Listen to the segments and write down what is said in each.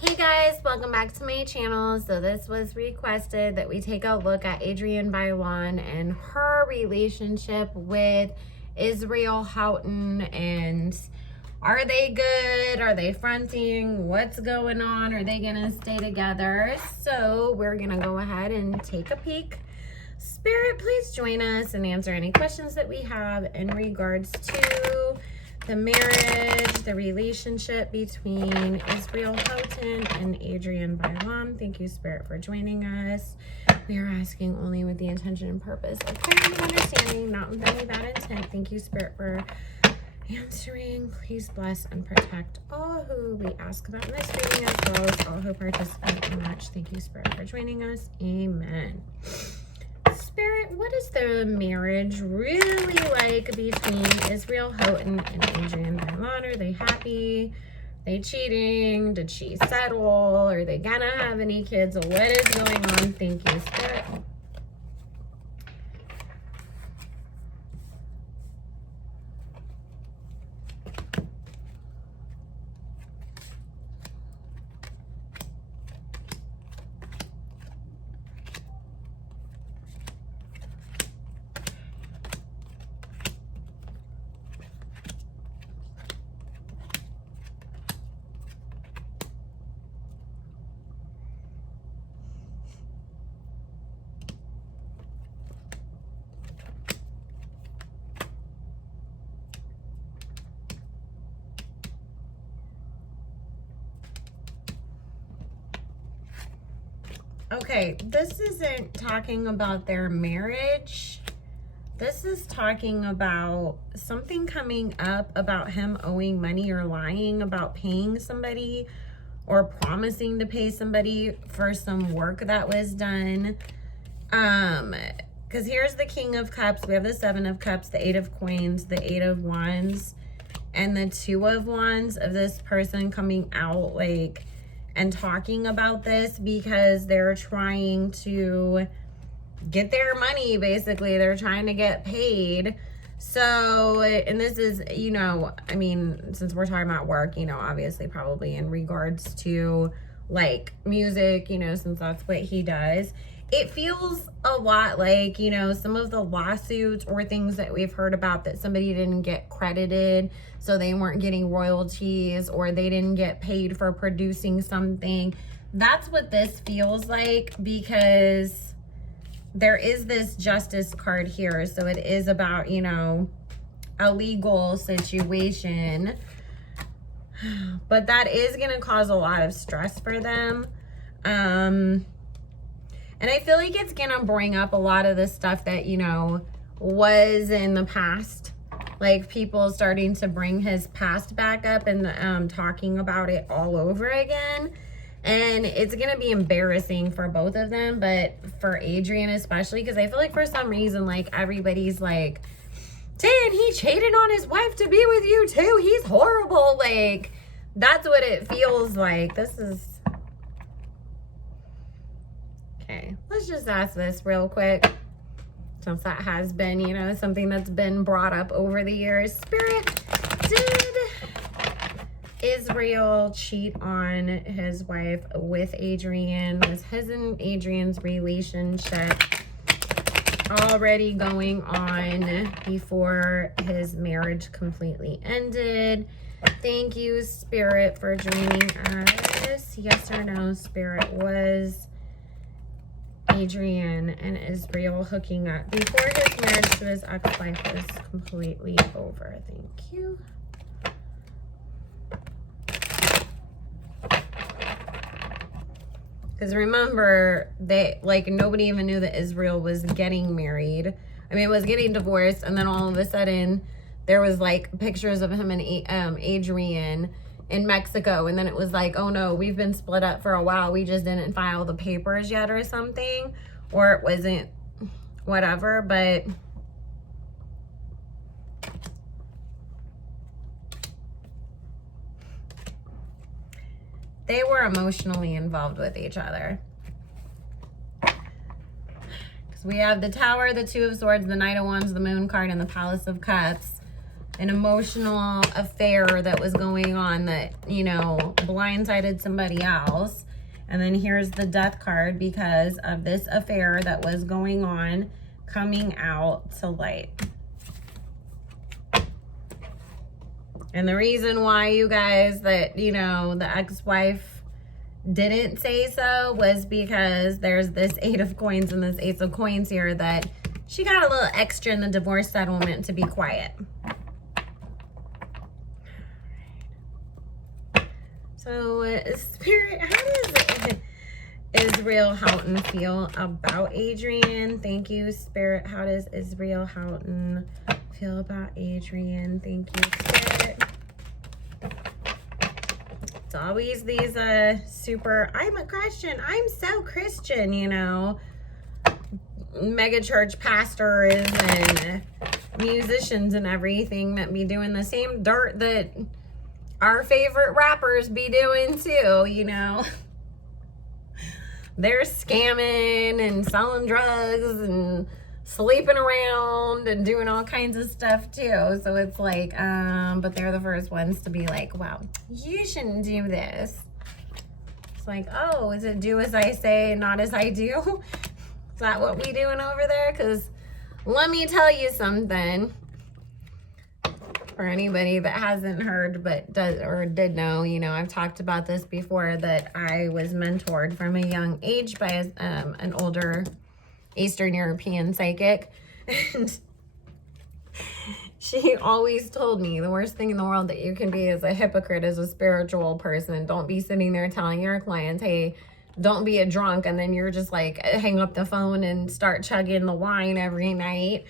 Hey guys, welcome back to my channel. So this was requested that we take a look at Adrienne Baillon and her relationship with Israel Houghton, and are they good? Are they fronting? What's going on? Are they gonna stay together? So we're gonna go ahead and take a peek. Spirit, please join us and answer any questions that we have in regards to the marriage, the relationship between Israel Houghton and Adrienne Baillon. Thank you, Spirit, for joining us. We are asking only with the intention and purpose of clarity and understanding, not with any bad intent. Thank you, Spirit, for answering. Please bless and protect all who we ask about in this reading, as well as all who participate in much. Thank you, Spirit, for joining us. Amen. Spirit, what is the marriage really like between Israel Houghton and Adrienne Baillon? Are they happy? Are they cheating? Did she settle? Are they gonna have any kids? What is going on? Thank you, Spirit. Okay, this isn't talking about their marriage. This is talking about something coming up about him owing money or lying about paying somebody or promising to pay somebody for some work that was done. Because here's the King of Cups. We have the Seven of Cups, the Eight of Coins, the Eight of Wands, and the Two of Wands of this person coming out like and talking about this because they're trying to get their money. Basically, they're trying to get paid. So, and this is, you know, I mean, since we're talking about work, you know, obviously probably in regards to like music, you know, since that's what he does. It feels a lot like, you know, some of the lawsuits or things that we've heard about that somebody didn't get credited, so they weren't getting royalties, or they didn't get paid for producing something. That's what this feels like, because there is this justice card here. So it is about, you know, a legal situation. But that is going to cause a lot of stress for them. And I feel like it's going to bring up a lot of the stuff that, you know, was in the past. Like people starting to bring his past back up and talking about it all over again. And it's going to be embarrassing for both of them, but for Adrienne especially, because I feel like for some reason, like everybody's like, Dan, he cheated on his wife to be with you too. He's horrible. Like, that's what it feels like. This is... Okay, let's just ask this real quick, since that has been, you know, something that's been brought up over the years. Spirit, did Israel cheat on his wife with Adrienne? Was his and Adrienne's relationship already going on before his marriage completely ended? Thank you, Spirit, for joining us. Yes or no, Spirit? Was Adrienne and Israel hooking up before his marriage to his ex-wife was completely over? Thank you. Because remember, they, like, nobody even knew that Israel was getting married. I mean, was getting divorced, and then all of a sudden, there was, like, pictures of him and Adrienne in Mexico, and then it was like, oh no, we've been split up for a while, we just didn't file the papers yet or something, or it wasn't whatever. But they were emotionally involved with each other. Because we have the Tower, the Two of Swords, the Knight of Wands, the Moon card, and the Palace of Cups. an emotional affair that was going on that, you know, blindsided somebody else. And then here's the Death card because of this affair that was going on coming out to light. And the reason why, you guys, that, you know, the ex-wife didn't say so was because there's this 8 of coins and this Ace of coins here that she got a little extra in the divorce settlement to be quiet. So, Spirit, how does Israel Houghton feel about Adrienne? Thank you, Spirit. How does Israel Houghton feel about Adrienne? Thank you, Spirit. It's always these super, I'm a Christian, I'm so Christian, you know, mega church pastors and musicians and everything that be doing the same dirt that our favorite rappers be doing too, you know. They're scamming and selling drugs and sleeping around and doing all kinds of stuff too. So it's like, but they're the first ones to be like, wow, you shouldn't do this. It's like, oh, is it do as I say, not as I do? Is that what we doing over there? Because let me tell you something. For anybody that hasn't heard but does or did know, you know, I've talked about this before, that I was mentored from a young age by an older Eastern European psychic. And she always told me the worst thing in the world that you can be as a hypocrite as a spiritual person. Don't be sitting there telling your clients, hey, don't be a drunk, and then you're just like, hang up the phone and start chugging the wine every night.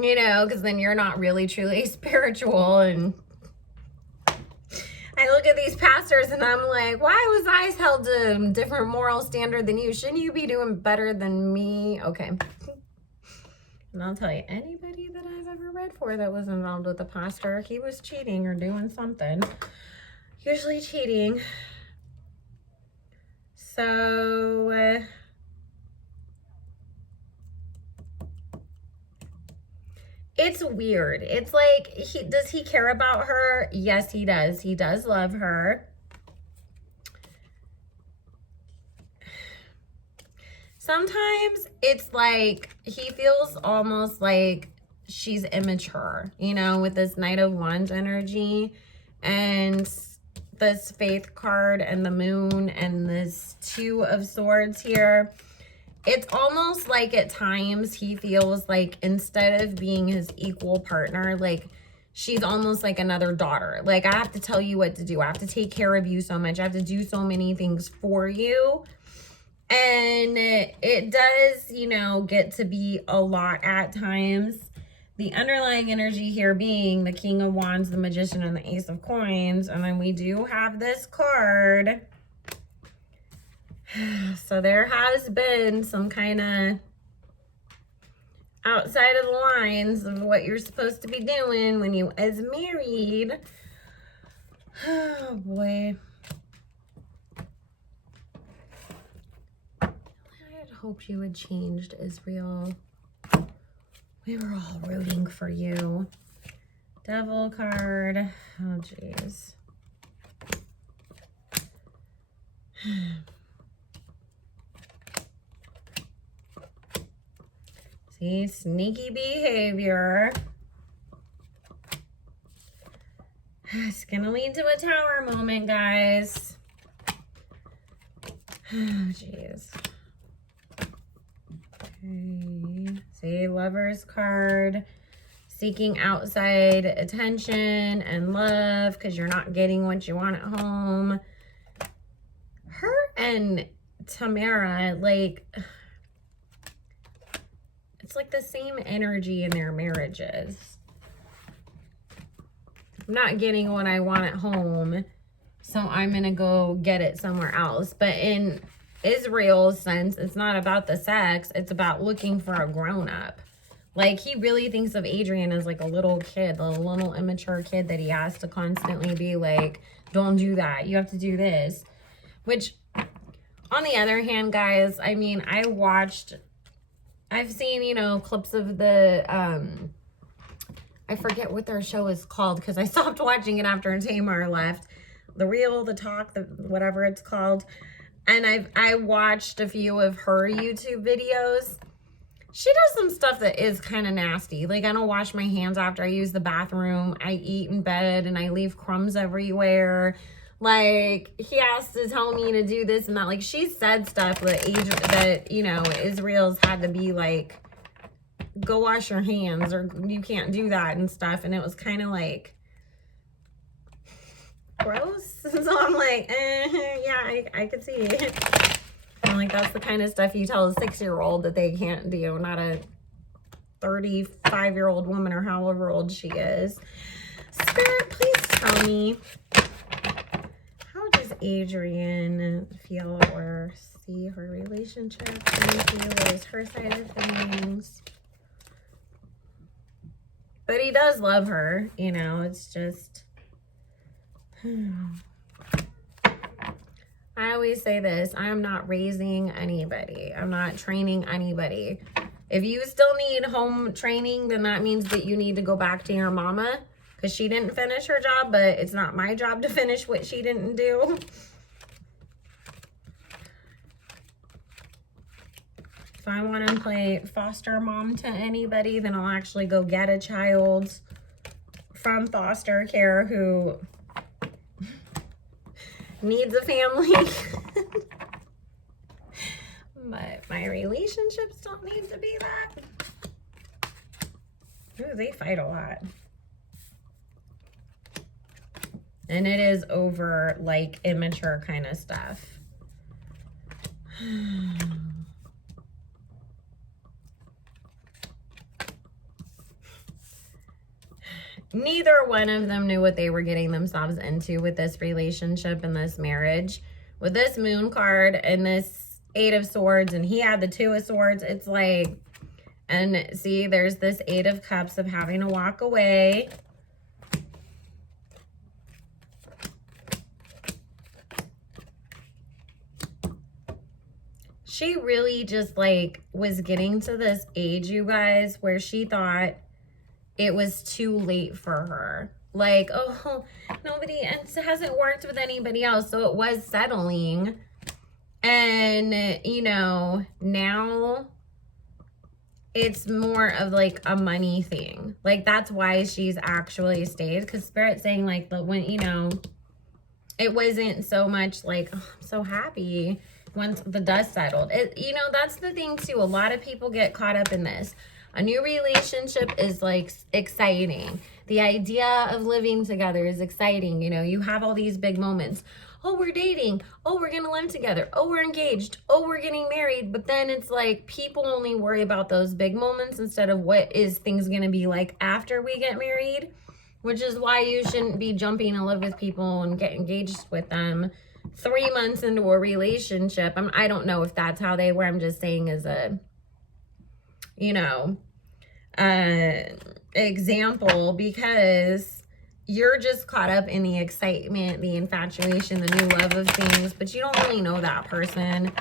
You know, because then you're not really truly spiritual. And I look at these pastors and I'm like, why was I held to a different moral standard than you? Shouldn't you be doing better than me? Okay. And I'll tell you, anybody that I've ever read for that was involved with a pastor, he was cheating or doing something. Usually cheating. So, it's weird. It's like, does he care about her? Yes, he does. He does love her. Sometimes it's like he feels almost like she's immature, you know, with this Knight of Wands energy and this Faith card and the Moon and this Two of Swords here. It's almost like at times he feels like instead of being his equal partner, like she's almost like another daughter. Like, I have to tell you what to do. I have to take care of you so much. I have to do so many things for you. And it does, you know, get to be a lot at times. The underlying energy here being the King of Wands, the Magician, and the Ace of Coins. And then we do have this card. So there has been some kind of outside of the lines of what you're supposed to be doing when you is married. Oh boy. I had hoped you had changed, Israel. We were all rooting for you. Devil card. Oh jeez. See, sneaky behavior. It's gonna lead to a Tower moment, guys. Oh, jeez. Okay. See, Lover's card. Seeking outside attention and love because you're not getting what you want at home. Her and Tamara, like, it's like the same energy in their marriages. I'm not getting what I want at home, so I'm going to go get it somewhere else. But in Israel's sense, it's not about the sex. It's about looking for a grown-up. Like, he really thinks of Adrienne as like a little kid, a little immature kid that he has to constantly be like, don't do that. You have to do this. Which, on the other hand, guys, I mean, I've seen, you know, clips of the, I forget what their show is called because I stopped watching it after Tamar left. The Real, the Talk, the whatever it's called. And I watched a few of her YouTube videos. She does some stuff that is kind of nasty. Like, I don't wash my hands after I use the bathroom. I eat in bed and I leave crumbs everywhere. Like, he has to tell me to do this and that. Like, she said stuff that you know, Israel's had to be like, go wash your hands or you can't do that and stuff. And it was kind of like gross. So I'm like, yeah, I could see it. I'm like, that's the kind of stuff you tell a 6-year-old that they can't do, not a 35-year-old woman or however old she is. Spirit, please tell me, how does Adrienne feel or see her relationship? What is her side of things? But he does love her, you know, it's just... I always say this, I am not raising anybody. I'm not training anybody. If you still need home training, then that means that you need to go back to your mama because she didn't finish her job, but it's not my job to finish what she didn't do. If I want to play foster mom to anybody, then I'll actually go get a child from foster care who needs a family. But my relationships don't need to be that. Ooh, they fight a lot. And it is over like immature kind of stuff. Neither one of them knew what they were getting themselves into with this relationship and this marriage. With this Moon card and this 8 of Swords, and he had the 2 of Swords, it's like, and see, there's this 8 of Cups of having to walk away. She really just like was getting to this age, you guys, where she thought it was too late for her. Like, oh, nobody, and it hasn't worked with anybody else. So it was settling. And, you know, now it's more of like a money thing. Like, that's why she's actually stayed. Because Spirit's saying like, when, you know, it wasn't so much like, oh, I'm so happy once the dust settled. You know, that's the thing too. A lot of people get caught up in this. A new relationship is like exciting. The idea of living together is exciting. You know, you have all these big moments. Oh, we're dating. Oh, we're going to live together. Oh, we're engaged. Oh, we're getting married. But then it's like people only worry about those big moments instead of what is things going to be like after we get married, which is why you shouldn't be jumping to live with people and get engaged with them 3 months into a relationship. I don't know if that's how they were. I'm just saying as a, you know, example, because you're just caught up in the excitement, the infatuation, the new love of things, but you don't really know that person.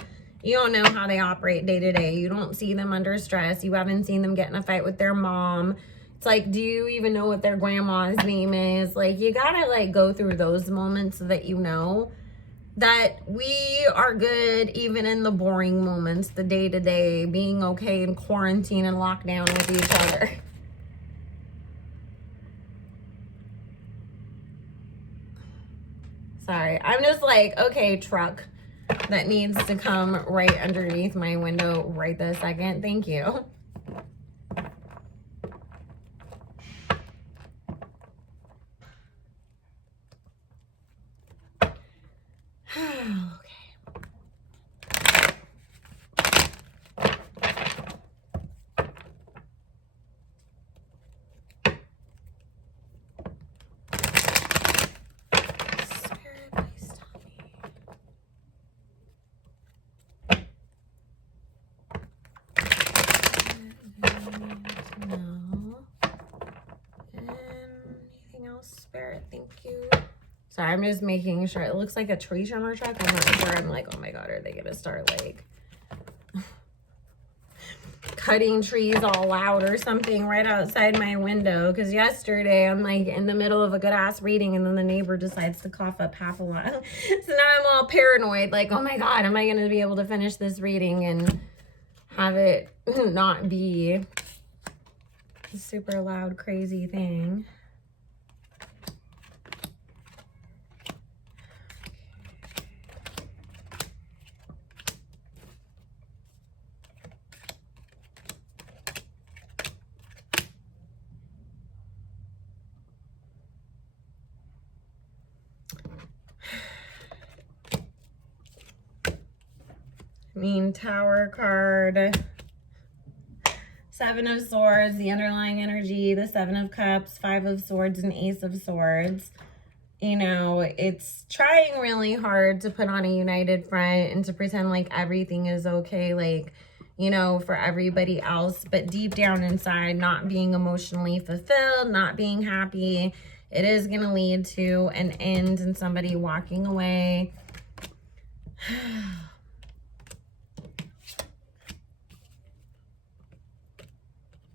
You don't know how they operate day to day. You don't see them under stress. You haven't seen them get in a fight with their mom. It's like, do you even know what their grandma's name is? Like, you gotta like go through those moments so that you know that we are good even in the boring moments, the day-to-day, being okay in quarantine and lockdown with each other. Sorry, I'm just like, okay, truck that needs to come right underneath my window right this second. Thank you. Spirit, thank you. Sorry, I'm just making sure. It looks like a tree trimmer truck. I'm not sure. I'm like, oh my God, are they going to start like cutting trees all loud or something right outside my window. Because yesterday I'm like in the middle of a good ass reading and then the neighbor decides to cough up half a lot. So now I'm all paranoid, like, oh my God, am I going to be able to finish this reading and have it not be a super loud, crazy thing. Tower card, Seven of Swords, the underlying energy, the Seven of Cups, Five of Swords, and Ace of Swords. You know, it's trying really hard to put on a united front and to pretend like everything is okay, like, you know, for everybody else, but deep down inside, not being emotionally fulfilled, not being happy. It is going to lead to an end and somebody walking away.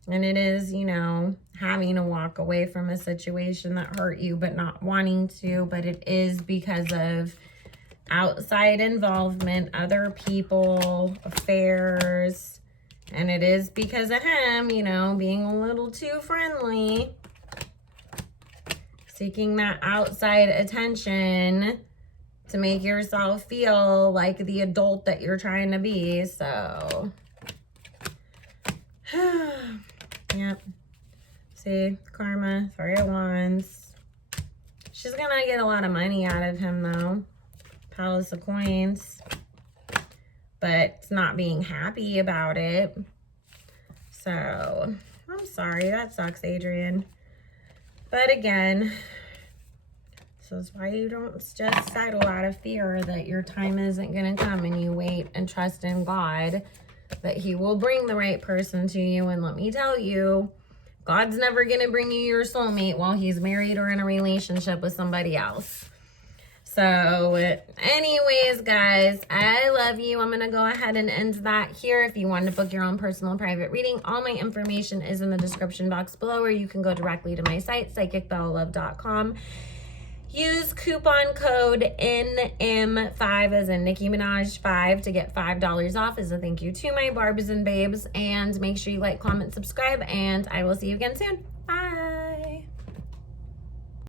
And it is, you know, having to walk away from a situation that hurt you, but not wanting to. But it is because of outside involvement, other people, affairs. And it is because of him, you know, being a little too friendly. Seeking that outside attention to make yourself feel like the adult that you're trying to be. So, yep. See, karma, Three of Wands. She's gonna get a lot of money out of him though. Palace of Coins. But it's not being happy about it. So, I'm sorry. That sucks, Adrienne. But again, this is why you don't just settle out of fear that your time isn't gonna come, and you wait and trust in God that he will bring the right person to you. And let me tell you, God's never going to bring you your soulmate while he's married or in a relationship with somebody else. So anyways, guys, I love you. I'm going to go ahead and end that here. If you want to book your own personal private reading, all my information is in the description box below, or you can go directly to my site, psychicbellolove.com. Use coupon code NM5 as in Nicki Minaj 5 to get $5 off as a thank you to my Barbs and Babes. And make sure you like, comment, subscribe, and I will see you again soon.